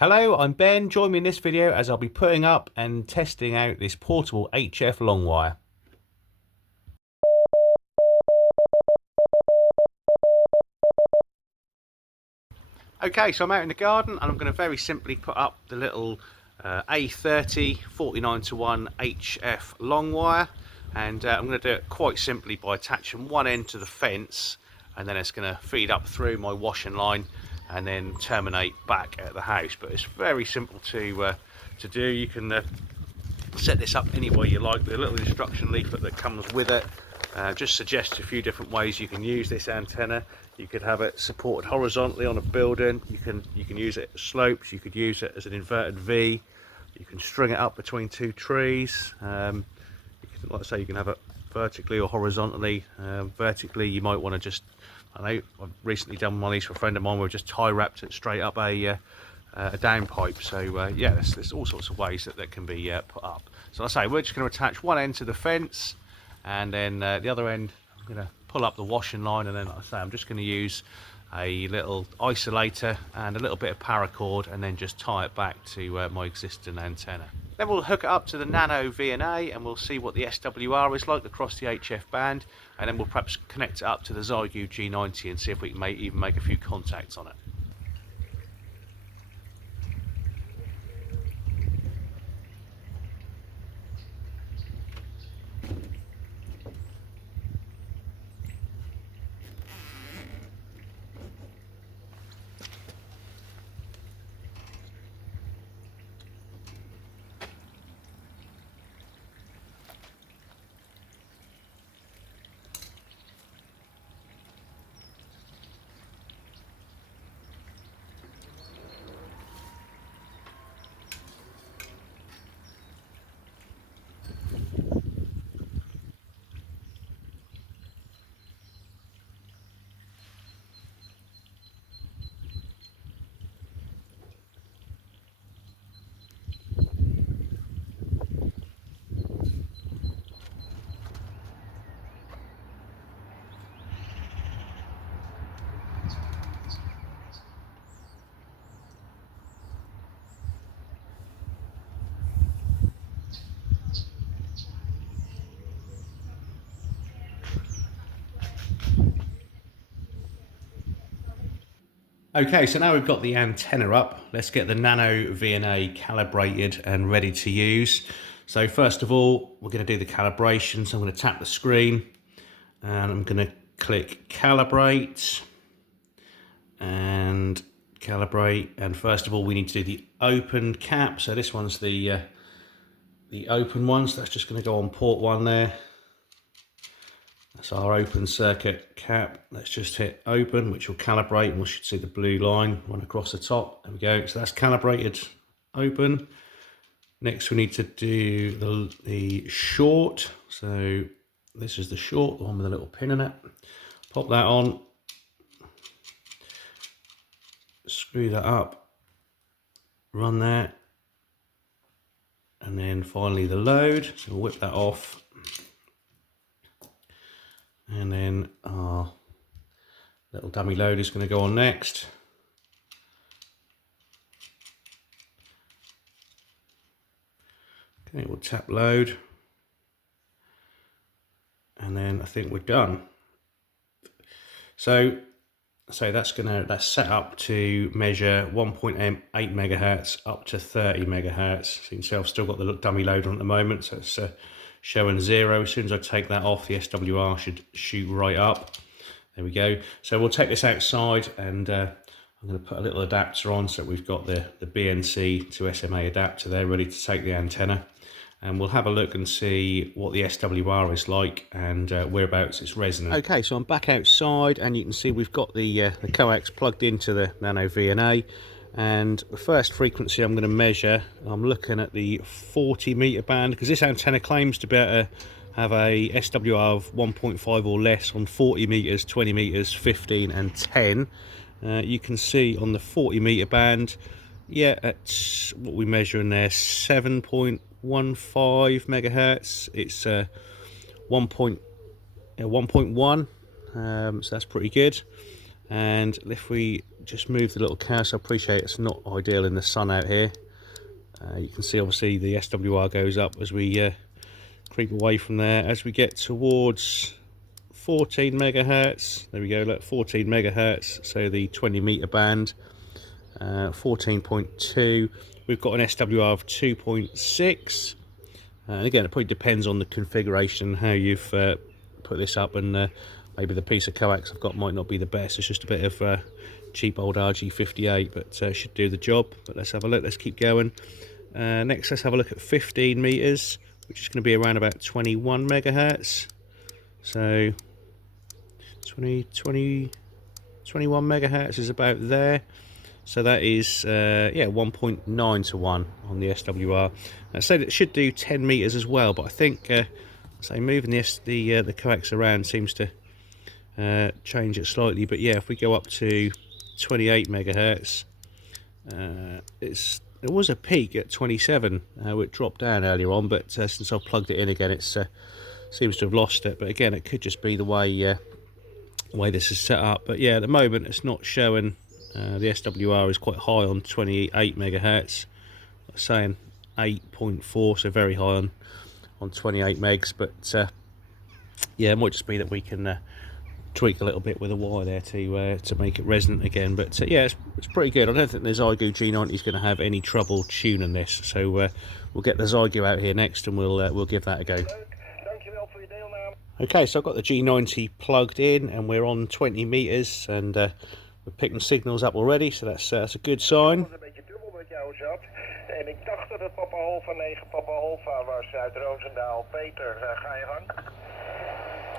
Hello, I'm Ben. Join me in this video as I'll be putting up and testing out this portable HF long wire. Okay, so I'm out in the garden and I'm going to very simply put up the little A30 49:1 HF long wire, and I'm going to do it quite simply by attaching one end to the fence, and then it's going to feed up through my washing line and then terminate back at the house. But it's very simple to do. You can set this up any way you like. The little instruction leaflet that comes with it just suggests a few different ways you can use this antenna. You could have it supported horizontally on a building. You can use it at slopes. You could use it as an inverted V. You can string it up between two trees. Like I say, you can have it vertically or horizontally. Vertically, you might want to just, I know I've recently done one of these for a friend of mine where we just tie wrapped it straight up a downpipe. So yeah, there's all sorts of ways that can be put up. So like I say, we're just going to attach one end to the fence, and then the other end I'm going to pull up the washing line, and then like I say, I'm just going to use a little isolator and a little bit of paracord, and then just tie it back to my existing antenna. Then we'll hook it up to the NanoVNA and we'll see what the SWR is like across the HF band, and then we'll perhaps connect it up to the Zygu G90 and see if we can even make a few contacts on it. Okay, so now we've got the antenna up, let's get the NanoVNA calibrated and ready to use. So first of all, we're going to do the calibration. So I'm going to tap the screen and I'm going to click calibrate and calibrate. And first of all, we need to do the open cap. So this one's the open one, so that's just going to go on port 1 there. That's our open circuit cap. Let's just hit open, which will calibrate, and we should see the blue line run across the top. There we go. So that's calibrated open. Next, we need to do the short. So this is the short, the one with a little pin in it. Pop that on. Screw that up. Run that. And then finally the load. So we'll whip that off. And then our little dummy load is going to go on next. Okay, we'll tap load. And then I think we're done. So that's set up to measure 1.8 megahertz up to 30 megahertz. So you can see I've still got the dummy load on at the moment, so it's showing 0. As soon as I take that off, the SWR should shoot right up. There we go. So we'll take this outside, and I'm going to put a little adapter on, so we've got the BNC to SMA adapter there ready to take the antenna, and we'll have a look and see what the SWR is like and whereabouts it's resonant. Okay, so I'm back outside, and you can see we've got the coax plugged into the NanoVNA. And the first frequency I'm going to measure, I'm looking at the 40 meter band, because this antenna claims to be able to have a SWR of 1.5 or less on 40 meters, 20 meters, 15 and 10. You can see on the 40 meter band, yeah, it's what we measure in there, 7.15 megahertz. It's 1.1, so that's pretty good. And if we just move the little cursor. I appreciate it's not ideal in the sun out here. You can see obviously the SWR goes up as we creep away from there. As we get towards 14 megahertz, there we go, look, 14 megahertz, so the 20 meter band, 14.2, we've got an SWR of 2.6, and again, it probably depends on the configuration, how you've put this up, and maybe the piece of coax I've got might not be the best. It's just a bit of cheap old RG58, but should do the job. But let's have a look, let's keep going. Next, let's have a look at 15 meters, which is going to be around about 21 megahertz. So 21 megahertz is about there. So that is yeah, 1.9 to 1 on the SWR. I said it should do 10 meters as well, but I think say moving the coax around seems to change it slightly. But yeah, if we go up to 28 megahertz, there was a peak at 27, it dropped down earlier on, but since I've plugged it in again, it seems to have lost it. But again, it could just be the way this is set up. But yeah, at the moment it's not showing. The SWR is quite high on 28 megahertz, saying 8.4, so very high on 28 megs. But yeah, it might just be that we can tweak a little bit with a wire there to make it resonant again. But yeah, it's pretty good. I don't think the Zygo G90 is going to have any trouble tuning this. So we'll get the Zygo out here next, and we'll give that a go. Okay, so I've got the G90 plugged in, and we're on 20 meters, and we're picking signals up already, so that's a good sign.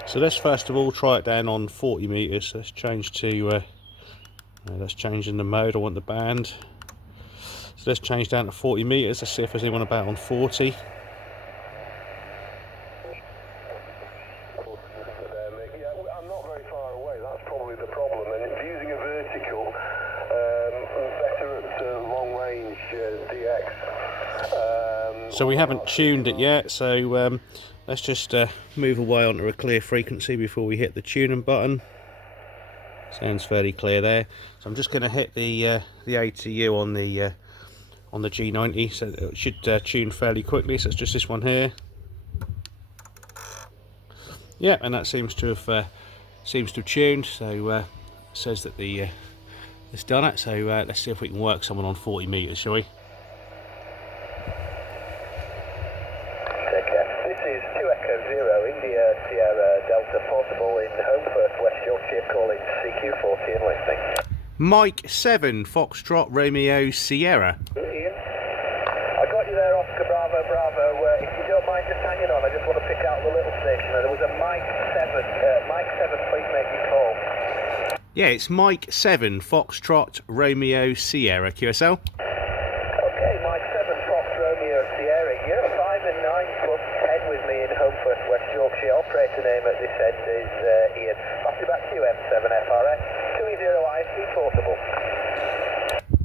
So let's first of all try it down on 40 meters. So let's change to let's change in the mode. I want the band. So let's change down to 40 meters. Let's see if there's anyone about on 40. I'm not very far away. That's probably the problem. And if using a vertical, better at long range DX. So we haven't tuned it yet. So let's just move away onto a clear frequency before we hit the tuning button. Sounds fairly clear there. So I'm just going to hit the ATU on the G90, so it should tune fairly quickly. So it's just this one here. Yeah, and that seems to have tuned. So it says that it's done it. So let's see if we can work someone on 40 meters, shall we? India Sierra Delta Portable in Homefirth, West Yorkshire, calling CQ40 and listening. Mike 7 Foxtrot Romeo Sierra. Ian, I got you there, Oscar Bravo Bravo. If you don't mind just hanging on, I just want to pick out the little station. There was a Mike 7. Mike 7, please make your call. Yeah, it's Mike 7 Foxtrot Romeo Sierra QSL. Okay, Mike 7 Fox Romeo Sierra. You're 5 and 9 plus 10 with me in Homefirth, West Yorkshire. Operator name at this end is Ian. Pass you back to you, M7FRS. 2E0 ISD Portable.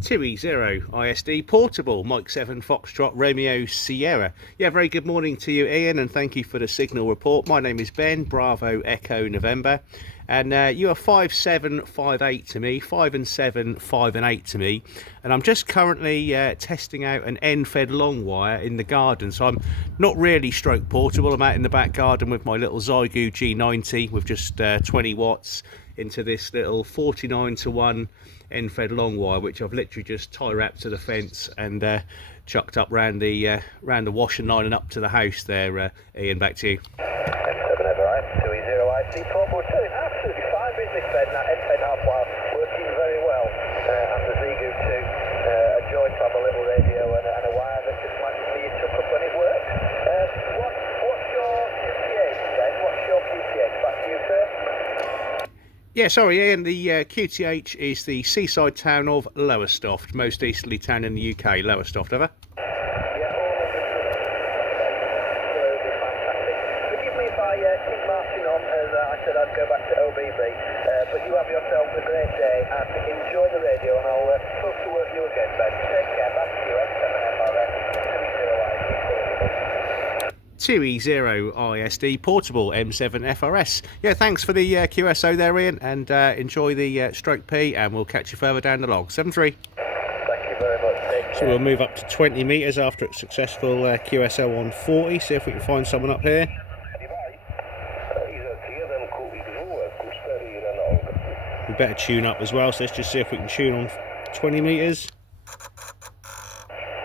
2E0 ISD Portable, Mike 7 Foxtrot Romeo Sierra. Yeah, very good morning to you, Ian, and thank you for the signal report. My name is Ben, Bravo Echo November, and you are 5758 to me, 5 and 7, 5 and 8 to me, and I'm just currently testing out an end-fed long wire in the garden. So I'm not really stroke portable. I'm out in the back garden with my little Zygo G90 with just 20 watts into this little 49 to 1 end-fed long wire, which I've literally just tie wrapped to the fence and chucked up round the washing line and up to the house there. Ian, back to you. 2E0 IC Portable. We're doing absolutely fine business bed, that end-fed half wire working very well. And the Zygo 2, a joy to have a little radio and a wire that just might be took up when it works. What's your QTH then? What's your QTH? Back to you, sir. Yeah, sorry, Ian, the QTH is the seaside town of Lowestoft, most easterly town in the UK, Lowestoft, ever? Yeah, all absolutely fantastic. Forgive me if I keep marching on, as I said I'd go back to OBB, but you have yourself a great day and enjoy the radio, and I'll hope to work you again, Ben. Take care, back to you, M7FRS, 2E0 IC. 2E0 ISD portable M7 FRS. Yeah, thanks for the QSO there, Ian, and enjoy the stroke P, and we'll catch you further down the log. 7-3. Thank you very much. Take care. So we'll move up to 20 metres after a successful QSO on 40, see if we can find someone up here. We better tune up as well, so let's just see if we can tune on 20 metres.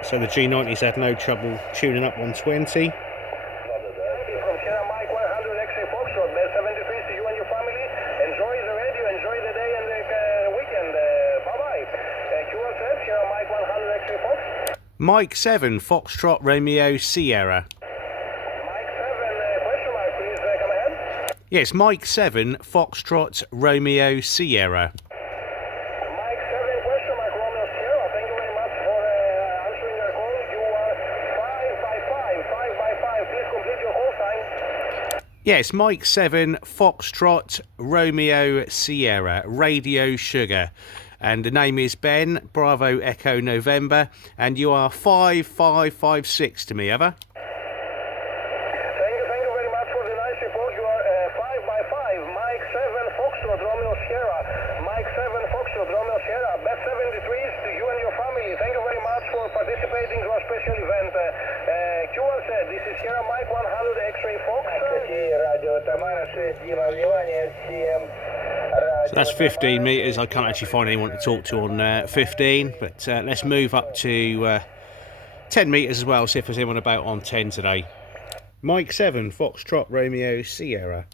So the G90's had no trouble tuning up on 20. From Sierra Mike 100 X-ray Foxtrot, Bell 73 to you and your family. Enjoy the radio, enjoy the day and the weekend. Bye-bye. QSF, Sierra Mike 100 X-ray Fox. Mike 7, Foxtrot Romeo Sierra. Mike 7, question mark, please come ahead. Yes, Mike 7, Foxtrot Romeo Sierra. Mike 7, question mark, Romeo Sierra. Thank you very much for answering our call. You are 5 by 5. Please complete your call sign. Yes, Mike 7, Foxtrot Romeo Sierra, Radio Sugar. And the name is Ben, Bravo Echo November, and you are 5556 to me, ever. Thank you very much for the nice report. You are 5 by 5. Mike 7, Foxtrot, Romeo Sierra. Mike 7, Foxtrot, Romeo Sierra. Best 73s to you and your family. Thank you very much for participating to our special event. QL said, this is Sierra Mike 100 X-ray Fox. So that's 15 metres. I can't actually find anyone to talk to on 15, but let's move up to 10 metres as well, see if there's anyone about on 10 today. Mike 7, Foxtrot Romeo Sierra.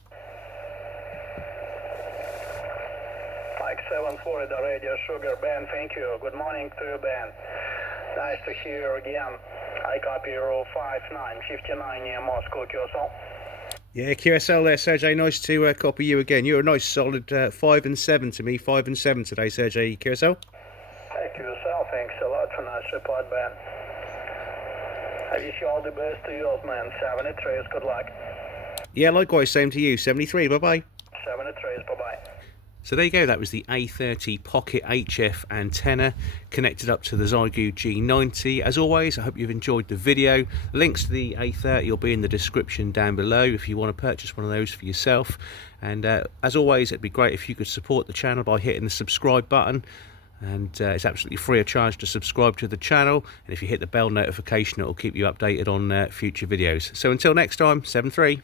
Mike 7, Florida Radio Sugar. Ben, thank you. Good morning to you, Ben. Nice to hear you again. I copy 05959 near Moscow, QSL. Yeah, QSL there, Sergey. Nice to copy you again. You're a nice solid 5 and 7 to me. 5 and 7 today, Sergey. QSL. Hey, QSL. Thanks a lot for nice report, Ben. I wish you all the best to you, old man. 73, good luck. Yeah, likewise, same to you. 73, bye-bye. 73, bye-bye. So there you go, that was the A30 Pocket HF antenna connected up to the Zygu G90. As always, I hope you've enjoyed the video. Links to the A30 will be in the description down below if you want to purchase one of those for yourself. And as always, it'd be great if you could support the channel by hitting the subscribe button. And it's absolutely free of charge to subscribe to the channel. And if you hit the bell notification, it will keep you updated on future videos. So until next time, 7-3.